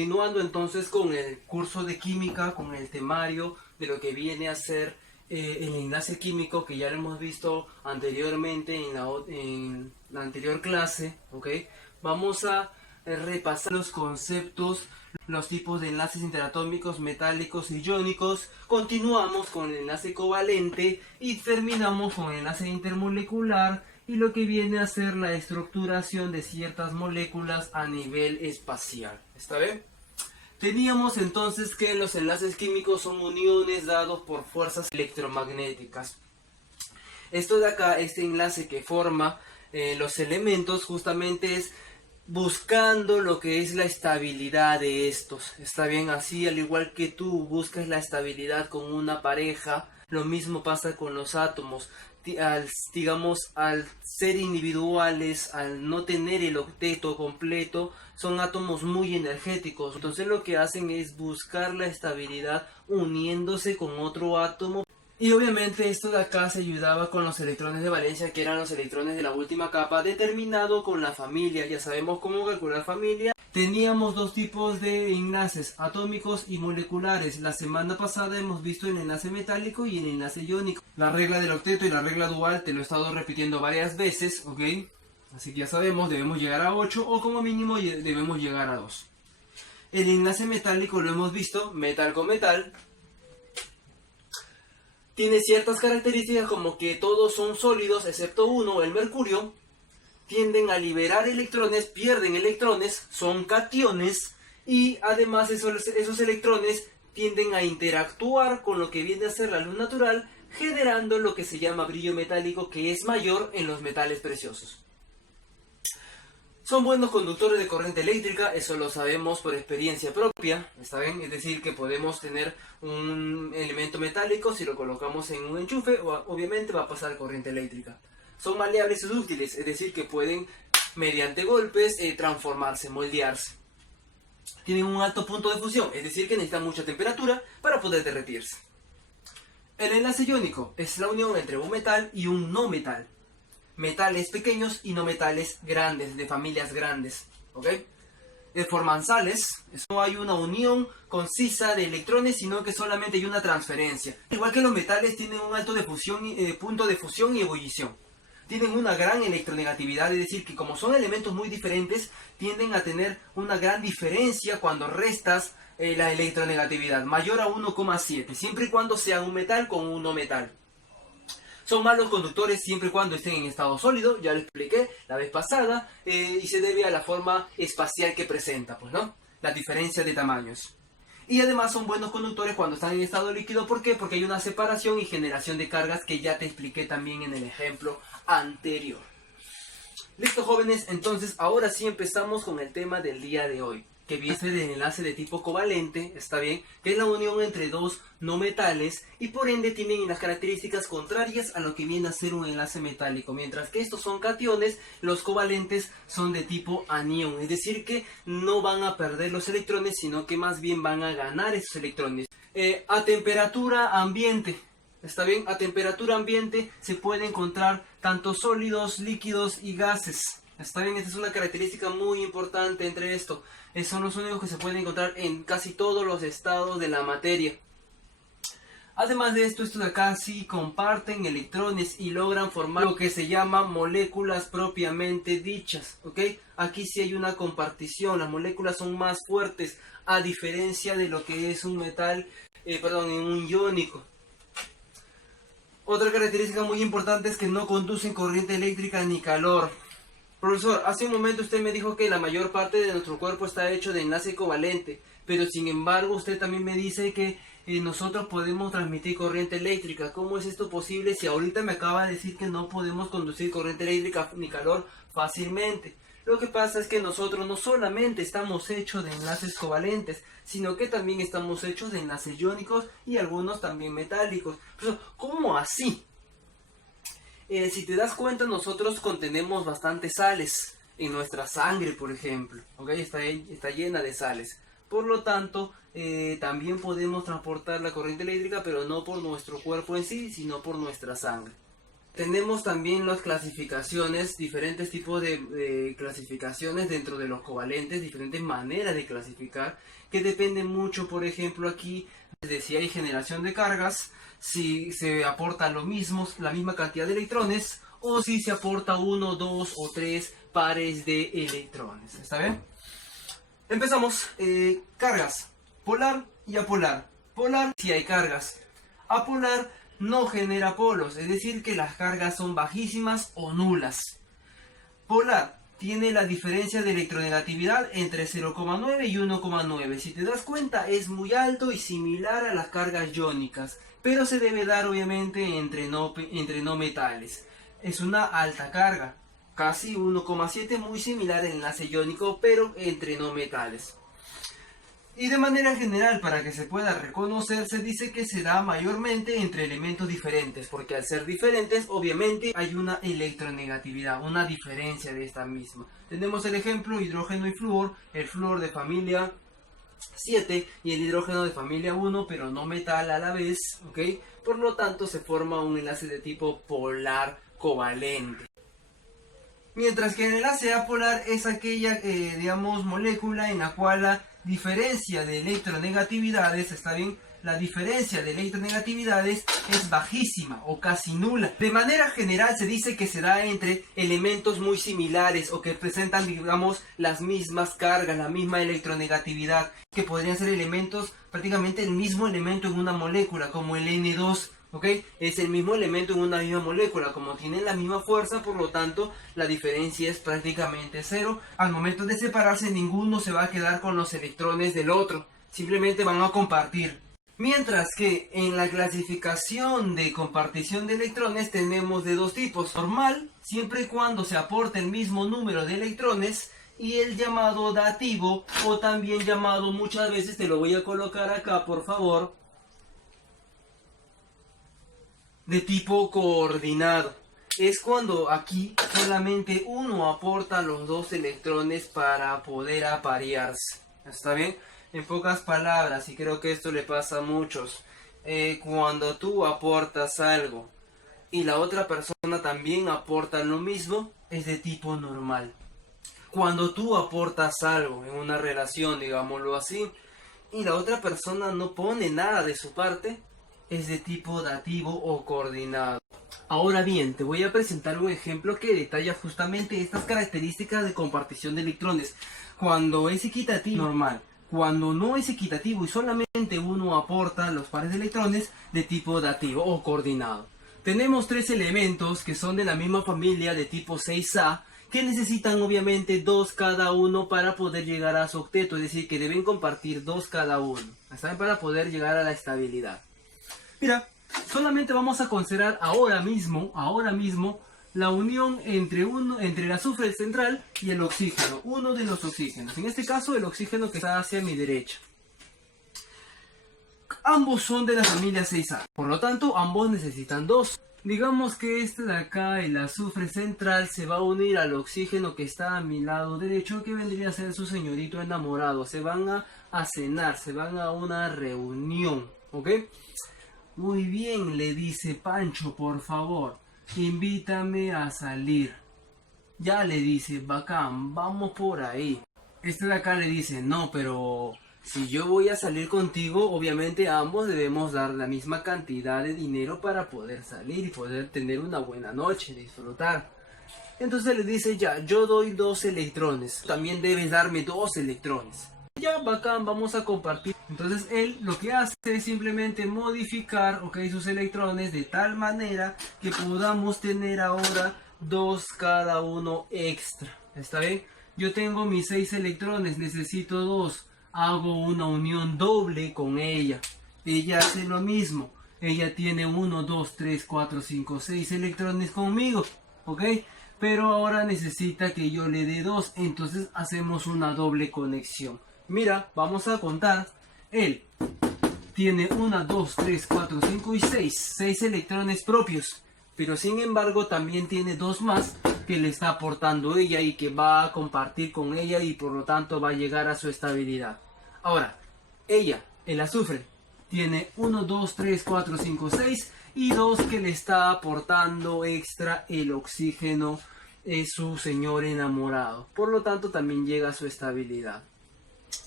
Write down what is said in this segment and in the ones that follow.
Continuando entonces con el curso de química, con el temario de lo que viene a ser el enlace químico, que ya lo hemos visto anteriormente en la anterior clase, ¿ok? Vamos a repasar los conceptos, los tipos de enlaces interatómicos, metálicos y iónicos. Continuamos con el enlace covalente y terminamos con el enlace intermolecular y lo que viene a ser la estructuración de ciertas moléculas a nivel espacial. ¿Está bien? Teníamos entonces que los enlaces químicos son uniones dados por fuerzas electromagnéticas. Esto de acá, este enlace que forma los elementos, justamente es buscando lo que es la estabilidad de estos. Está bien, así al igual que tú buscas la estabilidad con una pareja, lo mismo pasa con los átomos. Al ser individuales, al no tener el octeto completo, son átomos muy energéticos. Entonces lo que hacen es buscar la estabilidad uniéndose con otro átomo. Y obviamente esto de acá se ayudaba con los electrones de valencia, que eran los electrones de la última capa, determinado con la familia. Ya sabemos cómo calcular familia. Teníamos dos tipos de enlaces, atómicos y moleculares. La semana pasada hemos visto el enlace metálico y el enlace iónico. La regla del octeto y la regla dual te lo he estado repitiendo varias veces, ¿ok? Así que ya sabemos, debemos llegar a 8 o como mínimo debemos llegar a 2. El enlace metálico lo hemos visto, metal con metal. Tiene ciertas características como que todos son sólidos excepto uno, el mercurio. Tienden a liberar electrones, pierden electrones, son cationes y además esos electrones tienden a interactuar con lo que viene a ser la luz natural, generando lo que se llama brillo metálico, que es mayor en los metales preciosos. Son buenos conductores de corriente eléctrica, eso lo sabemos por experiencia propia, ¿está bien? Es decir, que podemos tener un elemento metálico, si lo colocamos en un enchufe, obviamente va a pasar corriente eléctrica. Son maleables y dúctiles, es decir, que pueden, mediante golpes, transformarse, moldearse. Tienen un alto punto de fusión, es decir, que necesitan mucha temperatura para poder derretirse. El enlace iónico es la unión entre un metal y un no metal. Metales pequeños y no metales grandes, de familias grandes, ¿ok? Forman sales, no hay una unión concisa de electrones, sino que solamente hay una transferencia. Igual que los metales tienen un alto punto de fusión y ebullición. Tienen una gran electronegatividad, es decir, que como son elementos muy diferentes, tienden a tener una gran diferencia cuando restas la electronegatividad, mayor a 1,7, siempre y cuando sea un metal con un no metal. Son malos conductores siempre y cuando estén en estado sólido, ya lo expliqué la vez pasada, y se debe a la forma espacial que presenta, pues, ¿no? La diferencia de tamaños. Y además son buenos conductores cuando están en estado líquido. ¿Por qué? Porque hay una separación y generación de cargas que ya te expliqué también en el ejemplo anterior. Listo, jóvenes, entonces ahora sí empezamos con el tema del día de hoy, que viene del enlace de tipo covalente, está bien, que es la unión entre dos no metales y por ende tienen las características contrarias a lo que viene a ser un enlace metálico, mientras que estos son cationes, los covalentes son de tipo anión, es decir que no van a perder los electrones, sino que más bien van a ganar esos electrones. A temperatura ambiente, está bien, a temperatura ambiente se puede encontrar tanto sólidos, líquidos y gases. Está bien, esta es una característica muy importante entre esto. Son los únicos que se pueden encontrar en casi todos los estados de la materia. Además de esto, estos de acá sí comparten electrones y logran formar lo que se llama moléculas propiamente dichas, ¿ok? Aquí sí hay una compartición, las moléculas son más fuertes, a diferencia de lo que es un metal, un iónico. Otra característica muy importante es que no conducen corriente eléctrica ni calor. Profesor, hace un momento usted me dijo que la mayor parte de nuestro cuerpo está hecho de enlace covalente, pero sin embargo usted también me dice que nosotros podemos transmitir corriente eléctrica. ¿Cómo es esto posible si ahorita me acaba de decir que no podemos conducir corriente eléctrica ni calor fácilmente? Lo que pasa es que nosotros no solamente estamos hechos de enlaces covalentes, sino que también estamos hechos de enlaces iónicos y algunos también metálicos. Profesor, ¿cómo así? Si te das cuenta, nosotros contenemos bastantes sales en nuestra sangre, por ejemplo, ¿okay? Está llena de sales. Por lo tanto, también podemos transportar la corriente eléctrica, pero no por nuestro cuerpo en sí, sino por nuestra sangre. Tenemos también las clasificaciones, diferentes tipos de clasificaciones dentro de los covalentes, diferentes maneras de clasificar, que dependen mucho, por ejemplo, aquí, de si hay generación de cargas, si se aporta lo mismo, la misma cantidad de electrones, o si se aporta uno, dos o tres pares de electrones. ¿Está bien? Empezamos. Cargas, polar y apolar. Polar, si hay cargas. Apolar no genera polos, es decir que las cargas son bajísimas o nulas. Polar tiene la diferencia de electronegatividad entre 0,9 y 1,9. Si te das cuenta es muy alto y similar a las cargas iónicas, pero se debe dar obviamente entre no metales. Es una alta carga, casi 1,7, muy similar al enlace iónico, pero entre no metales. Y de manera general, para que se pueda reconocer, se dice que se da mayormente entre elementos diferentes, porque al ser diferentes, obviamente hay una electronegatividad, una diferencia de esta misma. Tenemos el ejemplo hidrógeno y flúor, el flúor de familia 7 y el hidrógeno de familia 1, pero no metal a la vez, ¿ok? Por lo tanto, se forma un enlace de tipo polar covalente. Mientras que el enlace apolar es aquella, digamos, molécula en la cual la diferencia de electronegatividades, ¿está bien? La diferencia de electronegatividades es bajísima o casi nula. De manera general se dice que se da entre elementos muy similares o que presentan, digamos, las mismas cargas, la misma electronegatividad, que podrían ser elementos, prácticamente el mismo elemento en una molécula, como el N2. ¿Ok? Es el mismo elemento en una misma molécula, como tienen la misma fuerza, por lo tanto la diferencia es prácticamente cero. Al momento de separarse ninguno se va a quedar con los electrones del otro, simplemente van a compartir. Mientras que en la clasificación de compartición de electrones tenemos de dos tipos: normal, siempre y cuando se aporte el mismo número de electrones, y el llamado dativo, o también llamado, muchas veces te lo voy a colocar acá por favor, de tipo coordinado. Es cuando aquí solamente uno aporta los dos electrones para poder aparearse. ¿Está bien? En pocas palabras, y creo que esto le pasa a muchos, cuando tú aportas algo y la otra persona también aporta lo mismo, es de tipo normal. Cuando tú aportas algo en una relación, digámoslo así, y la otra persona no pone nada de su parte, es de tipo dativo o coordinado. Ahora bien, te voy a presentar un ejemplo que detalla justamente estas características de compartición de electrones. Cuando es equitativo, normal. Cuando no es equitativo y solamente uno aporta los pares de electrones, de tipo dativo o coordinado. Tenemos tres elementos que son de la misma familia de tipo 6A, que necesitan obviamente dos cada uno para poder llegar a su octeto, es decir, que deben compartir dos cada uno, ¿está? Para poder llegar a la estabilidad. Mira, solamente vamos a considerar ahora mismo, la unión entre el azufre central y el oxígeno, uno de los oxígenos. En este caso, el oxígeno que está hacia mi derecha. Ambos son de la familia 6A, por lo tanto, ambos necesitan dos. Digamos que este de acá, el azufre central, se va a unir al oxígeno que está a mi lado derecho, que vendría a ser su señorito enamorado. Se van a cenar, se van a una reunión, ¿ok? Muy bien, le dice Pancho, por favor, invítame a salir. Ya le dice, bacán, vamos por ahí. Este de acá le dice, no, pero si yo voy a salir contigo, obviamente ambos debemos dar la misma cantidad de dinero para poder salir y poder tener una buena noche, disfrutar. Entonces le dice, ya, yo doy 2 electrones, también debes darme 2 electrones. Ya, bacán, vamos a compartir. Entonces él lo que hace es simplemente modificar, sus electrones de tal manera que podamos tener ahora 2 cada uno extra. ¿Está bien? Yo tengo mis 6 electrones, necesito 2. Hago una unión doble con ella. Ella hace lo mismo. Ella tiene 1, 2, 3, 4, 5, 6 electrones conmigo. ¿Ok? Pero ahora necesita que yo le dé 2. Entonces hacemos una doble conexión. Mira, vamos a contar. Él tiene 1, 2, 3, 4, 5 y 6. 6 electrones propios. Pero sin embargo también tiene 2 más que le está aportando ella y que va a compartir con ella y por lo tanto va a llegar a su estabilidad. Ahora, ella, el azufre, Tiene 1, 2, 3, 4, 5, 6 y 2 que le está aportando extra el oxígeno su señor enamorado. Por lo tanto también llega a su estabilidad.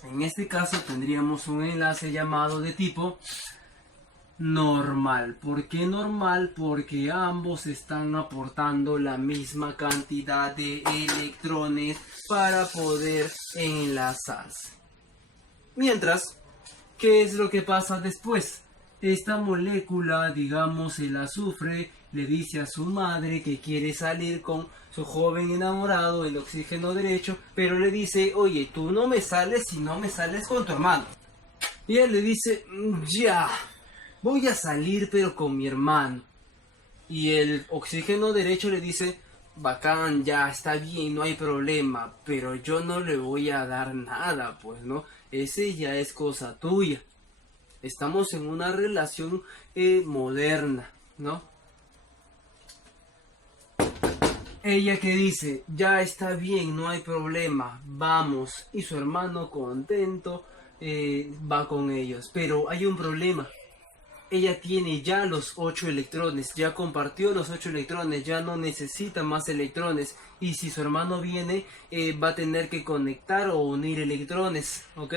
En este caso tendríamos un enlace llamado de tipo normal. ¿Por qué normal? Porque ambos están aportando la misma cantidad de electrones para poder enlazarse. Mientras, ¿qué es lo que pasa después? Esta molécula, digamos el azufre, le dice a su madre que quiere salir con su joven enamorado, el oxígeno derecho, pero le dice, oye, tú no me sales si no me sales con tu hermano. Y él le dice, ya, voy a salir pero con mi hermano. Y el oxígeno derecho le dice, bacán, ya está bien, no hay problema, pero yo no le voy a dar nada, pues, ¿no? Ese ya es cosa tuya. Estamos en una relación moderna, ¿no? Ella que dice, ya está bien, no hay problema, vamos. Y su hermano contento va con ellos. Pero hay un problema. Ella tiene ya los 8 electrones, ya compartió los 8 electrones, ya no necesita más electrones. Y si su hermano viene, va a tener que conectar o unir electrones, ¿ok?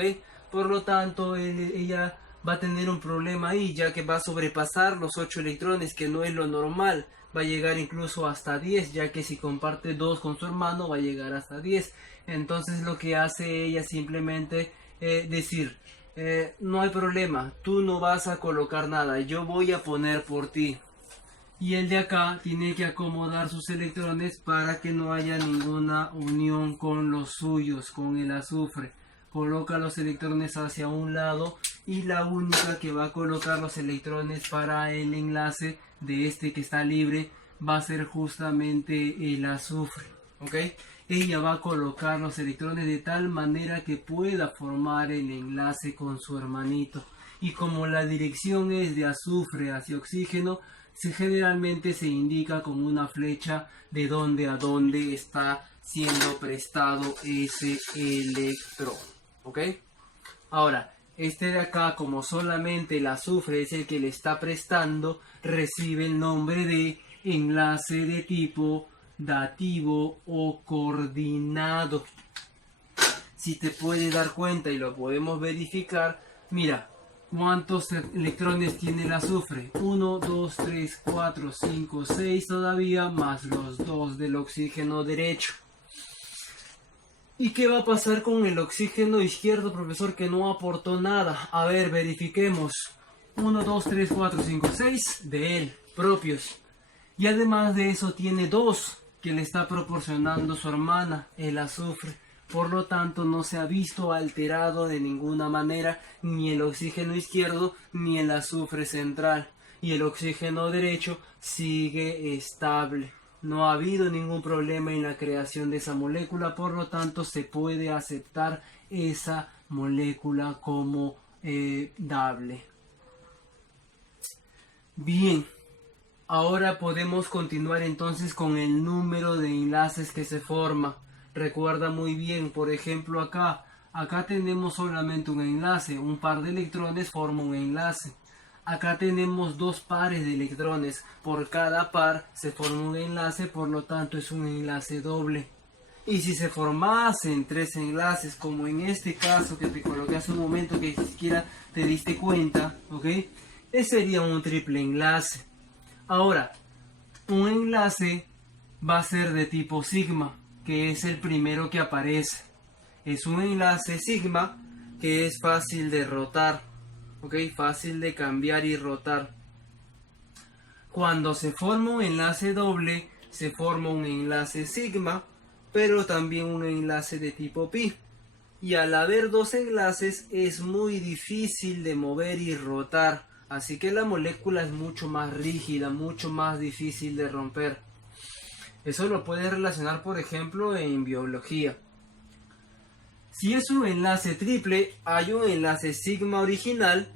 Por lo tanto, ella va a tener un problema ahí, ya que va a sobrepasar los 8 electrones, que no es lo normal. Va a llegar incluso hasta 10, ya que si comparte 2 con su hermano va a llegar hasta 10. Entonces lo que hace ella simplemente decir, no hay problema, tú no vas a colocar nada, yo voy a poner por ti. Y el de acá tiene que acomodar sus electrones para que no haya ninguna unión con los suyos, con el azufre. Coloca los electrones hacia un lado y la única que va a colocar los electrones para el enlace de este que está libre va a ser justamente el azufre, ¿ok? Ella va a colocar los electrones de tal manera que pueda formar el enlace con su hermanito. Y como la dirección es de azufre hacia oxígeno, generalmente se indica con una flecha de dónde a dónde está siendo prestado ese electrón, ¿ok? Ahora, este de acá, como solamente el azufre es el que le está prestando, recibe el nombre de enlace de tipo dativo o coordinado. Si te puedes dar cuenta y lo podemos verificar, mira, ¿cuántos electrones tiene el azufre? 1, 2, 3, 4, 5, 6 todavía, más los 2 del oxígeno derecho. ¿Y qué va a pasar con el oxígeno izquierdo, profesor, que no aportó nada? A ver, verifiquemos. 1, 2, 3, 4, 5, 6 de él, propios. Y además de eso tiene 2 que le está proporcionando su hermana, el azufre. Por lo tanto, no se ha visto alterado de ninguna manera ni el oxígeno izquierdo ni el azufre central. Y el oxígeno derecho sigue estable. No ha habido ningún problema en la creación de esa molécula, por lo tanto se puede aceptar esa molécula como dable. Bien, ahora podemos continuar entonces con el número de enlaces que se forma. Recuerda muy bien, por ejemplo acá tenemos solamente un enlace, un par de electrones forma un enlace. Acá tenemos 2 pares de electrones, por cada par se forma un enlace, por lo tanto es un enlace doble. Y si se formasen 3 enlaces, como en este caso que te coloqué hace un momento que ni siquiera te diste cuenta, ¿ok? Sería un triple enlace. Ahora, un enlace va a ser de tipo sigma, que es el primero que aparece. Es un enlace sigma que es fácil de rotar. Ok, fácil de cambiar y rotar. Cuando se forma un enlace doble, se forma un enlace sigma, pero también un enlace de tipo pi. Y al haber 2 enlaces es muy difícil de mover y rotar. Así que la molécula es mucho más rígida, mucho más difícil de romper. Eso lo puedes relacionar, por ejemplo, en biología. Si es un enlace triple, hay un enlace sigma original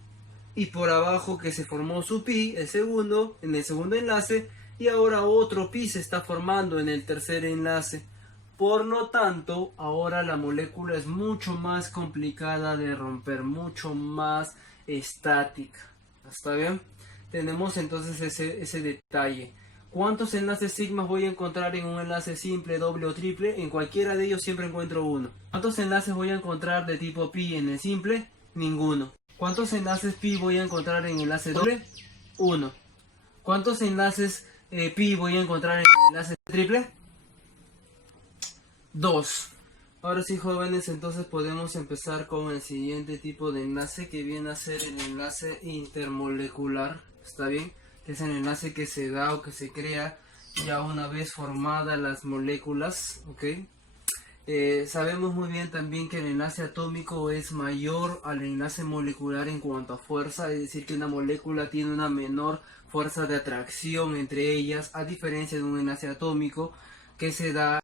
y por abajo que se formó su pi, en el segundo enlace, y ahora otro pi se está formando en el tercer enlace. Por lo tanto, ahora la molécula es mucho más complicada de romper, mucho más estática. ¿Está bien? Tenemos entonces ese detalle. ¿Cuántos enlaces sigma voy a encontrar en un enlace simple, doble o triple? En cualquiera de ellos siempre encuentro uno. ¿Cuántos enlaces voy a encontrar de tipo pi en el simple? Ninguno. ¿Cuántos enlaces pi voy a encontrar en el enlace doble? Uno. ¿Cuántos enlaces pi voy a encontrar en el enlace triple? 2. Ahora sí, jóvenes, entonces podemos empezar con el siguiente tipo de enlace, que viene a ser el enlace intermolecular. ¿Está bien? Que es el enlace que se da o que se crea ya una vez formadas las moléculas. ¿Ok? Sabemos muy bien también que el enlace atómico es mayor al enlace molecular en cuanto a fuerza, es decir, que una molécula tiene una menor fuerza de atracción entre ellas, a diferencia de un enlace atómico que se da,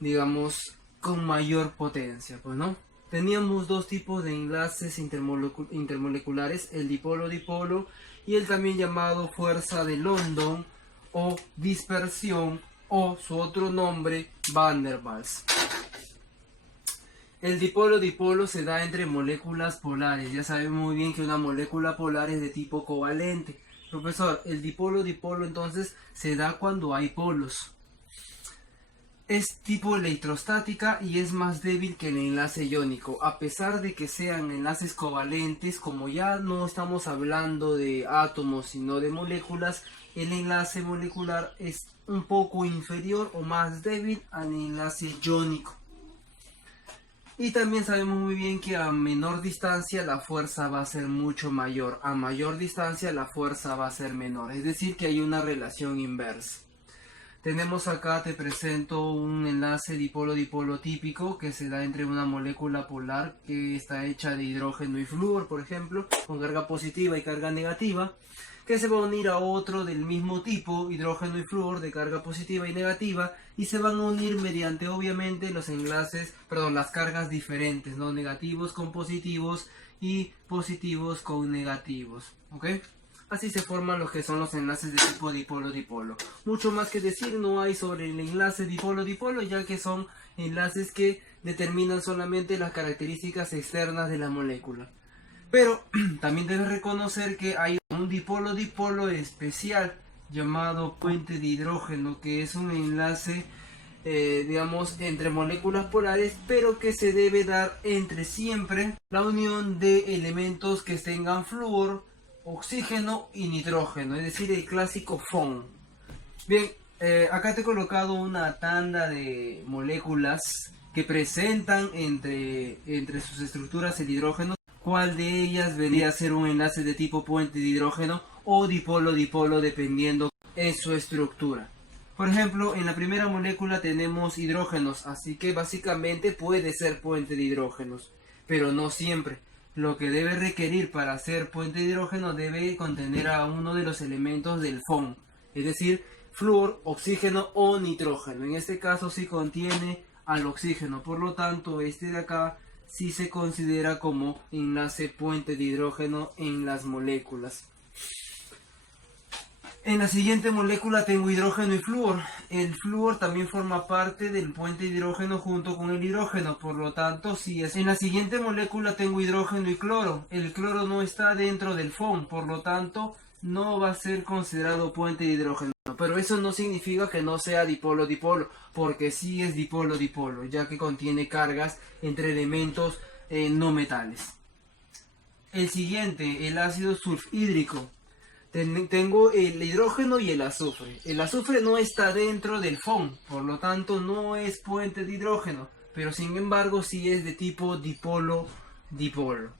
digamos, con mayor potencia, pues, ¿no? Teníamos dos tipos de enlaces intermoleculares, el dipolo-dipolo y el también llamado fuerza de London o dispersión, o su otro nombre, Van der Waals. El dipolo-dipolo se da entre moléculas polares. Ya sabemos muy bien que una molécula polar es de tipo covalente. Profesor, el dipolo-dipolo entonces se da cuando hay polos. Es tipo electrostática y es más débil que el enlace iónico. A pesar de que sean enlaces covalentes, como ya no estamos hablando de átomos sino de moléculas, el enlace molecular es un poco inferior o más débil al enlace iónico. Y también sabemos muy bien que a menor distancia la fuerza va a ser mucho mayor. A mayor distancia la fuerza va a ser menor. Es decir, que hay una relación inversa. Tenemos acá, te presento un enlace dipolo-dipolo típico que se da entre una molécula polar que está hecha de hidrógeno y flúor, por ejemplo, con carga positiva y carga negativa, que se va a unir a otro del mismo tipo, hidrógeno y flúor, de carga positiva y negativa, y se van a unir mediante obviamente los enlaces, perdón, las cargas diferentes, ¿no? Negativos con positivos y positivos con negativos, ¿ok? Así se forman los que son los enlaces de tipo dipolo-dipolo. Mucho más que decir no hay sobre el enlace dipolo-dipolo, ya que son enlaces que determinan solamente las características externas de la molécula. Pero también debes reconocer que hay un dipolo-dipolo especial llamado puente de hidrógeno, que es un enlace, digamos, entre moléculas polares, pero que se debe dar entre siempre la unión de elementos que tengan flúor, oxígeno y nitrógeno, es decir, el clásico FON. Bien, acá te he colocado una tanda de moléculas que presentan entre sus estructuras el hidrógeno. ¿Cuál de ellas vendría a ser un enlace de tipo puente de hidrógeno o dipolo-dipolo, dependiendo en su estructura? Por ejemplo, en la primera molécula tenemos hidrógenos, así que básicamente puede ser puente de hidrógenos, pero no siempre. Lo que debe requerir para ser puente de hidrógeno debe contener a uno de los elementos del FON, es decir, flúor, oxígeno o nitrógeno. En este caso sí contiene al oxígeno, por lo tanto este de acá sí se considera como enlace puente de hidrógeno en las moléculas. En la siguiente molécula tengo hidrógeno y flúor. El flúor también forma parte del puente de hidrógeno junto con el hidrógeno, por lo tanto sí es. En la siguiente molécula tengo hidrógeno y cloro. El cloro no está dentro del FON, por lo tanto no va a ser considerado puente de hidrógeno. Pero eso no significa que no sea dipolo-dipolo, porque sí es dipolo-dipolo, ya que contiene cargas entre elementos no metales. El siguiente, el ácido sulfhídrico. Tengo el hidrógeno y el azufre. El azufre no está dentro del FON, por lo tanto no es puente de hidrógeno, pero sin embargo sí es de tipo dipolo-dipolo.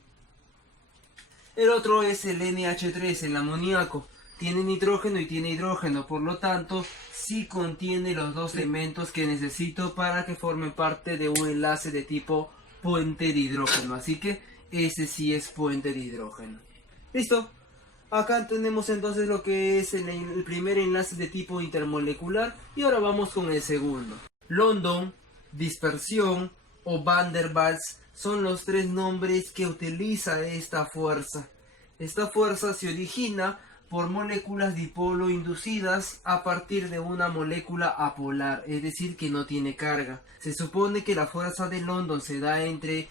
El otro es el NH3, el amoníaco. Tiene nitrógeno y tiene hidrógeno, por lo tanto sí contiene los dos elementos que necesito para que formen parte de un enlace de tipo puente de hidrógeno. Así que ese sí es puente de hidrógeno. ¿Listo? Acá tenemos entonces lo que es el primer enlace de tipo intermolecular y ahora vamos con el segundo. London, dispersión o Van der Waals son los tres nombres que utiliza esta fuerza. Esta fuerza se origina por moléculas dipolo inducidas a partir de una molécula apolar, es decir, que no tiene carga. Se supone que la fuerza de London se da entre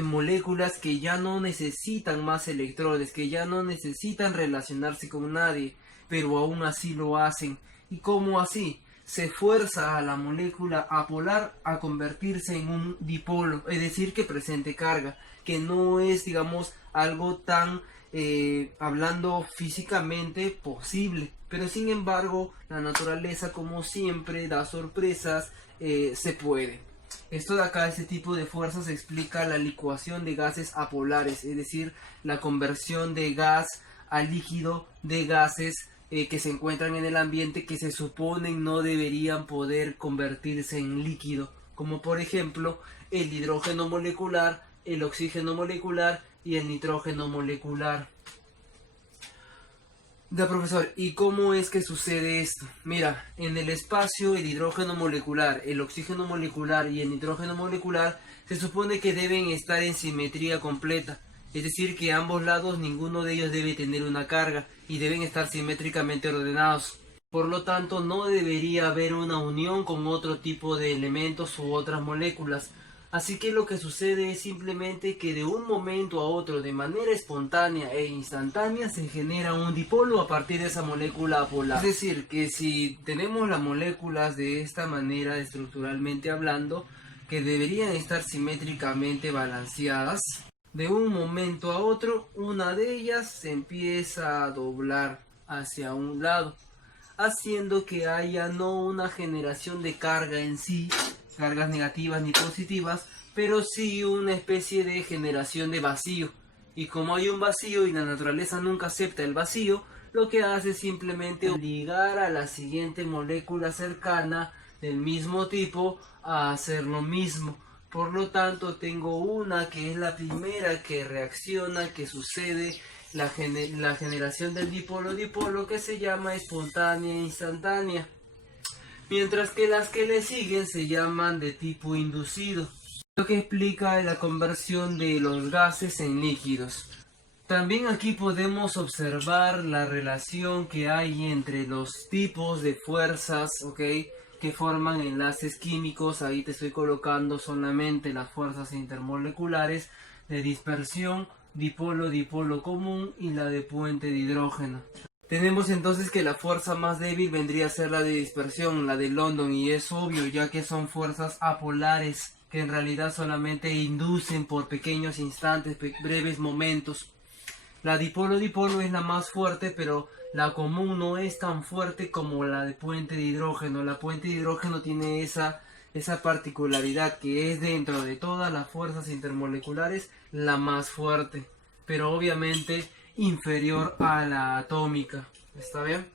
moléculas que ya no necesitan más electrones, que ya no necesitan relacionarse con nadie, pero aún así lo hacen. ¿Y cómo así? Se fuerza a la molécula apolar a convertirse en un dipolo, es decir, que presente carga, que no es, digamos, algo tan hablando físicamente posible, pero sin embargo la naturaleza, como siempre, da sorpresas. Se puede. Esto de acá, este tipo de fuerzas, explica la licuación de gases apolares, es decir, la conversión de gas a líquido de gases que se encuentran en el ambiente, que se suponen no deberían poder convertirse en líquido, como por ejemplo el hidrógeno molecular, el oxígeno molecular y el nitrógeno molecular. Ya, profesor, ¿y cómo es que sucede esto? Mira, en el espacio el hidrógeno molecular, el oxígeno molecular y el nitrógeno molecular se supone que deben estar en simetría completa, es decir, que a ambos lados ninguno de ellos debe tener una carga y deben estar simétricamente ordenados. Por lo tanto, no debería haber una unión con otro tipo de elementos u otras moléculas. Así que lo que sucede es simplemente que de un momento a otro, de manera espontánea e instantánea, se genera un dipolo a partir de esa molécula apolar. Es decir, que si tenemos las moléculas de esta manera, estructuralmente hablando, que deberían estar simétricamente balanceadas, de un momento a otro, una de ellas se empieza a doblar hacia un lado, haciendo que haya no una generación de carga en sí, cargas negativas ni positivas, pero sí una especie de generación de vacío. Y como hay un vacío y la naturaleza nunca acepta el vacío, lo que hace es simplemente obligar a la siguiente molécula cercana del mismo tipo a hacer lo mismo. Por lo tanto, tengo una que es la primera que reacciona, que sucede la generación del dipolo-dipolo, que se llama espontánea e instantánea, mientras que las que le siguen se llaman de tipo inducido, lo que explica la conversión de los gases en líquidos. También aquí podemos observar la relación que hay entre los tipos de fuerzas, ¿ok?, que forman enlaces químicos. Ahí te estoy colocando solamente las fuerzas intermoleculares de dispersión, dipolo-dipolo común y la de puente de hidrógeno. Tenemos entonces que la fuerza más débil vendría a ser la de dispersión, la de London, y es obvio, ya que son fuerzas apolares que en realidad solamente inducen por pequeños instantes, breves momentos. La dipolo-dipolo es la más fuerte, pero la común no es tan fuerte como la de puente de hidrógeno. La puente de hidrógeno tiene esa particularidad, que es dentro de todas las fuerzas intermoleculares la más fuerte, pero obviamente inferior a la atómica. ¿Está bien?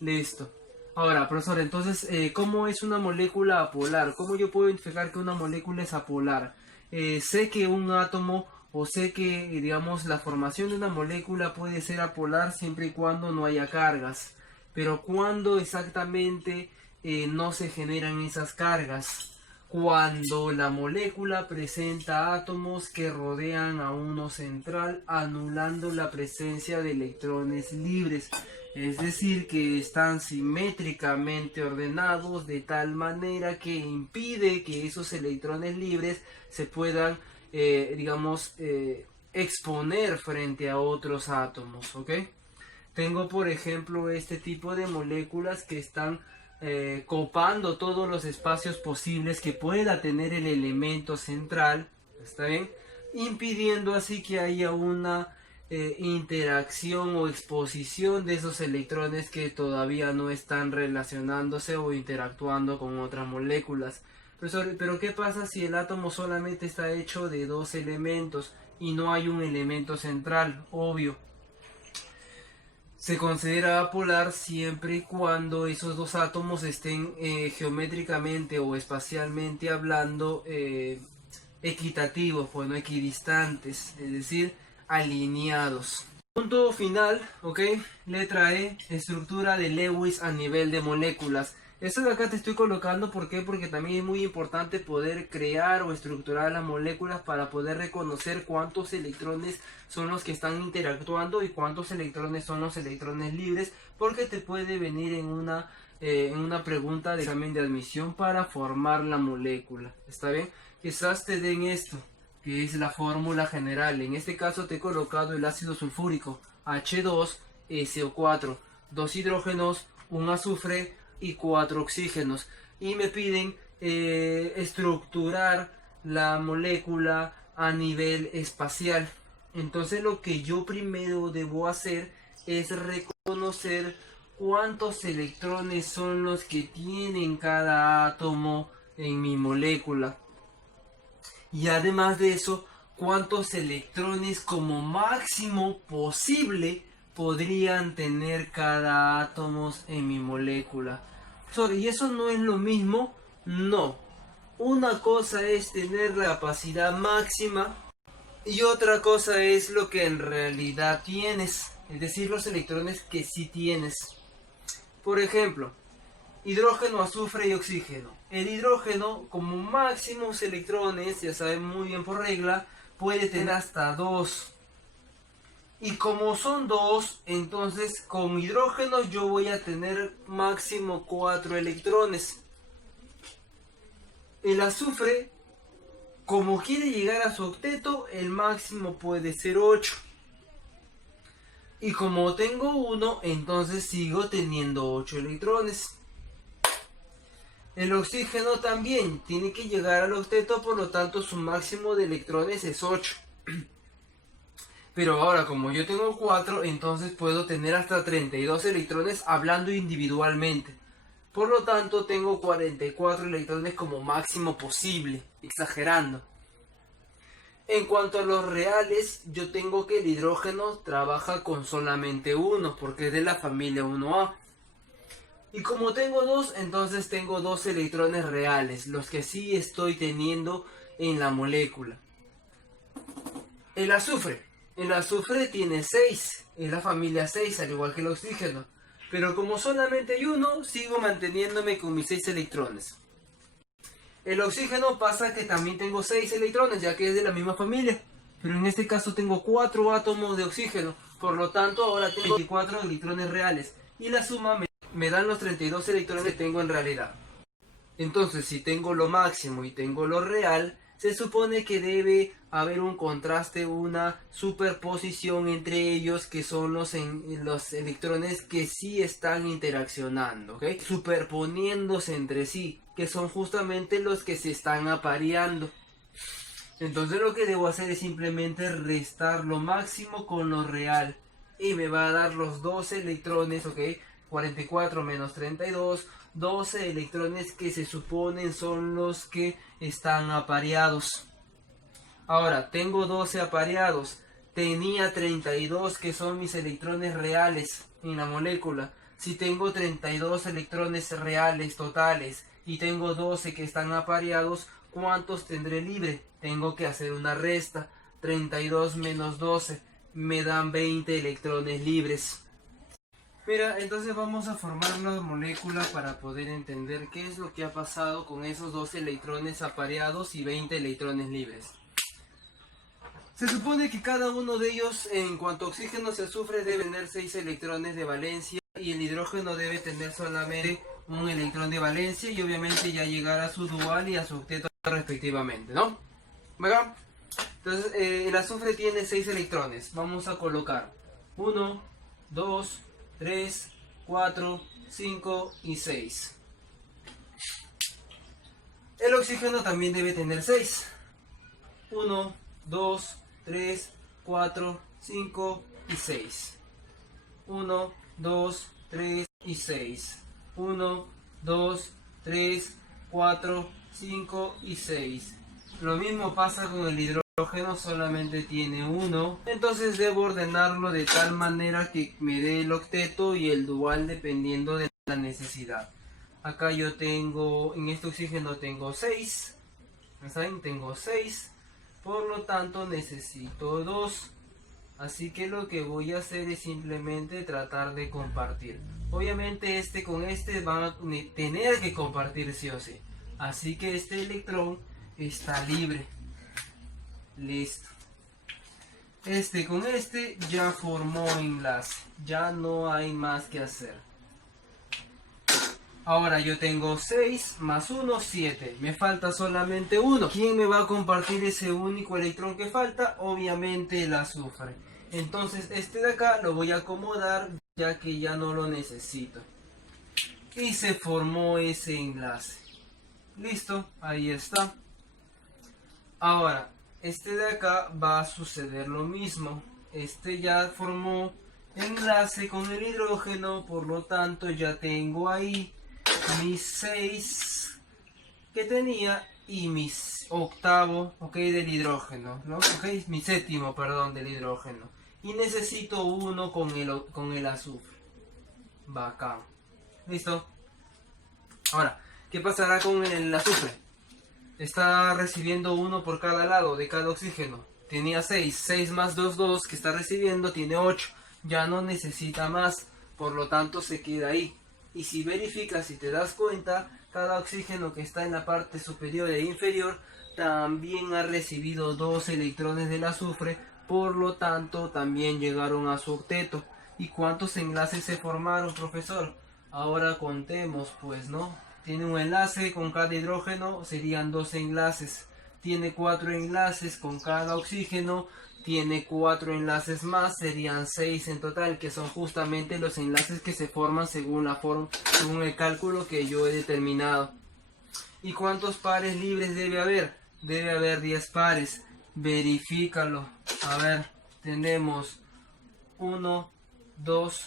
Listo. Ahora, profesor, entonces, ¿cómo es una molécula apolar? ¿Cómo yo puedo identificar que una molécula es apolar? Sé que un átomo, o sé que, digamos, la formación de una molécula puede ser apolar siempre y cuando no haya cargas. Pero ¿cuándo exactamente no se generan esas cargas? Cuando la molécula presenta átomos que rodean a uno central, anulando la presencia de electrones libres. Es decir, que están simétricamente ordenados de tal manera que impide que esos electrones libres se puedan, exponer frente a otros átomos, ¿ok? Tengo, por ejemplo, este tipo de moléculas que están copando todos los espacios posibles que pueda tener el elemento central, ¿está bien?, impidiendo así que haya una interacción o exposición de esos electrones que todavía no están relacionándose o interactuando con otras moléculas. Pero ¿qué pasa si el átomo solamente está hecho de dos elementos y no hay un elemento central? Obvio, se considera apolar siempre y cuando esos dos átomos estén geométricamente o espacialmente hablando equitativos, pues no equidistantes, es decir, alineados. Punto final, ok. Letra E, estructura de Lewis a nivel de moléculas. Esto de acá te estoy colocando, ¿por qué? Porque también es muy importante poder crear o estructurar las moléculas para poder reconocer cuántos electrones son los que están interactuando y cuántos electrones son los electrones libres, porque te puede venir en una pregunta de examen de admisión para formar la molécula. ¿Está bien? Quizás te den esto, que es la fórmula general. En este caso te he colocado el ácido sulfúrico, H2SO4, dos hidrógenos, un azufre y 4 oxígenos, y me piden estructurar la molécula a nivel espacial. Entonces lo que yo primero debo hacer es reconocer cuántos electrones son los que tienen cada átomo en mi molécula, y además de eso, cuántos electrones como máximo posible podrían tener cada átomo en mi molécula. ¿Y eso no es lo mismo? No. Una cosa es tener la capacidad máxima y otra cosa es lo que en realidad tienes, es decir, los electrones que sí tienes. Por ejemplo, hidrógeno, azufre y oxígeno. El hidrógeno, como máximos electrones, ya saben muy bien por regla, puede tener hasta 2. Y como son 2, entonces con hidrógeno yo voy a tener máximo 4 electrones. El azufre, como quiere llegar a su octeto, el máximo puede ser 8. Y como tengo 1, entonces sigo teniendo 8 electrones. El oxígeno también tiene que llegar al octeto, por lo tanto su máximo de electrones es 8. Pero ahora, como yo tengo 4, entonces puedo tener hasta 32 electrones hablando individualmente. Por lo tanto, tengo 44 electrones como máximo posible, exagerando. En cuanto a los reales, yo tengo que el hidrógeno trabaja con solamente 1, porque es de la familia 1A. Y como tengo 2, entonces tengo 2 electrones reales, los que sí estoy teniendo en la molécula. El azufre tiene 6, es la familia 6, al igual que el oxígeno. Pero como solamente hay 1, sigo manteniéndome con mis 6 electrones. El oxígeno pasa que también tengo 6 electrones, ya que es de la misma familia. Pero en este caso tengo 4 átomos de oxígeno. Por lo tanto, ahora tengo 24 electrones reales. Y la suma me dan los 32 electrones que tengo en realidad. Entonces, si tengo lo máximo y tengo lo real, se supone que debe haber un contraste, una superposición entre ellos, que son los electrones que sí están interaccionando, ¿ok? Superponiéndose entre sí, que son justamente los que se están apareando. Entonces lo que debo hacer es simplemente restar lo máximo con lo real, y me va a dar los 12 electrones, ¿ok? 44 menos 32, 12 electrones que se suponen son los que están apareados. Ahora, tengo 12 apareados, tenía 32 que son mis electrones reales en la molécula. Si tengo 32 electrones reales totales y tengo 12 que están apareados, ¿cuántos tendré libre? Tengo que hacer una resta. 32 menos 12 me dan 20 electrones libres. Mira, entonces vamos a formar una molécula para poder entender qué es lo que ha pasado con esos 12 electrones apareados y 20 electrones libres. Se supone que cada uno de ellos, en cuanto a oxígeno y azufre, debe tener 6 electrones de valencia, y el hidrógeno debe tener solamente un electrón de valencia, y obviamente ya llegar a su dual y a su octeto respectivamente, ¿no? ¿Verdad? Entonces el azufre tiene 6 electrones. Vamos a colocar 1, 2, 3, 4, 5 y 6. El oxígeno también debe tener 6. 1, 2, 3, 4, 5 y 6. 1, 2, 3 y 6. 1, 2, 3, 4, 5 y 6. Lo mismo pasa con el hidrógeno, solamente tiene 1. Entonces debo ordenarlo de tal manera que me dé el octeto y el dual dependiendo de la necesidad. Acá yo tengo, en este oxígeno tengo 6. ¿Saben? Tengo 6. Por lo tanto necesito 2. Así que lo que voy a hacer es simplemente tratar de compartir. Obviamente este con este van a tener que compartir sí o sí. Así que este electrón está libre. Listo. Este con este ya formó enlace. Ya no hay más que hacer. Ahora yo tengo 6 más 1, 7. Me falta solamente 1. ¿Quién me va a compartir ese único electrón que falta? Obviamente el azufre. Entonces este de acá lo voy a acomodar ya que ya no lo necesito. Y se formó ese enlace. Listo, ahí está. Ahora, este de acá va a suceder lo mismo. Este ya formó enlace con el hidrógeno, por lo tanto ya tengo ahí mis 6 que tenía y mi octavo, ok, del hidrógeno, ¿no? Ok, mi séptimo, perdón, del hidrógeno. Y necesito uno con el azufre. Bacán. ¿Listo? Ahora, ¿qué pasará con el azufre? Está recibiendo uno por cada lado de cada oxígeno. Tenía 6, 6 más 2, 2 que está recibiendo, tiene 8. Ya no necesita más, por lo tanto se queda ahí. Y si verificas, si te das cuenta, cada oxígeno que está en la parte superior e inferior también ha recibido 2 electrones del azufre, por lo tanto también llegaron a su octeto. ¿Y cuántos enlaces se formaron, profesor? Ahora contemos, pues, ¿no? Tiene un enlace con cada hidrógeno, serían 2 enlaces. Tiene 4 enlaces con cada oxígeno, tiene 4 enlaces más, serían 6 en total, que son justamente los enlaces que se forman según según el cálculo que yo he determinado. ¿Y cuántos pares libres debe haber? Debe haber 10 pares. Verifícalo. A ver, tenemos 1, 2,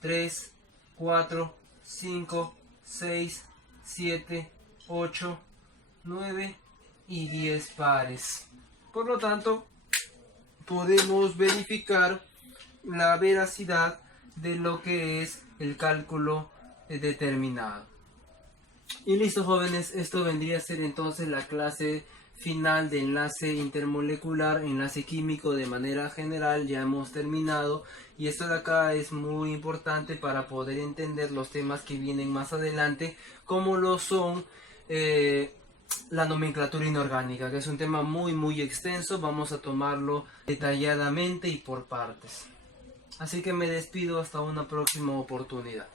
3, 4, 5, 6, 7, 8, 9 y 10 pares. Por lo tanto, podemos verificar la veracidad de lo que es el cálculo determinado. Y listo, jóvenes, esto vendría a ser entonces la clase final de enlace intermolecular, enlace químico de manera general. Ya hemos terminado y esto de acá es muy importante para poder entender los temas que vienen más adelante, como lo son la nomenclatura inorgánica, que es un tema muy extenso. Vamos a tomarlo detalladamente y por partes. Así que me despido hasta una próxima oportunidad.